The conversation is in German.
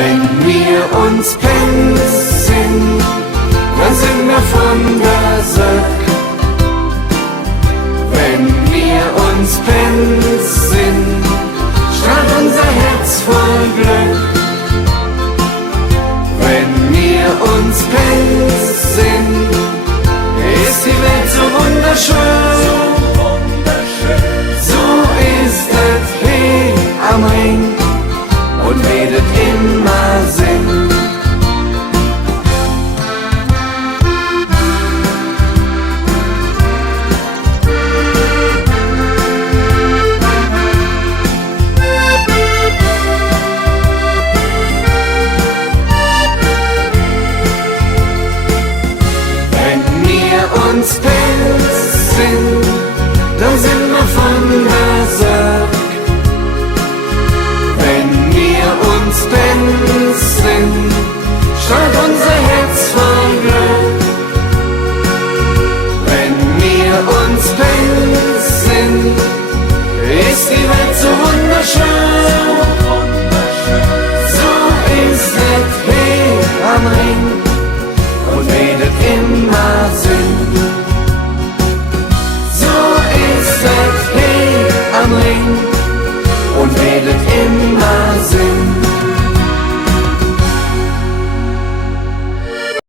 Wenn wir uns pennt sind, dann sind wir von der Sack. Wenn wir uns pennt sind, strahlt unser Herz voll Glück. Wenn wir uns pennt sind, ist die Welt so wunderschön. So ist es hier am Ring und redet immer Sinn.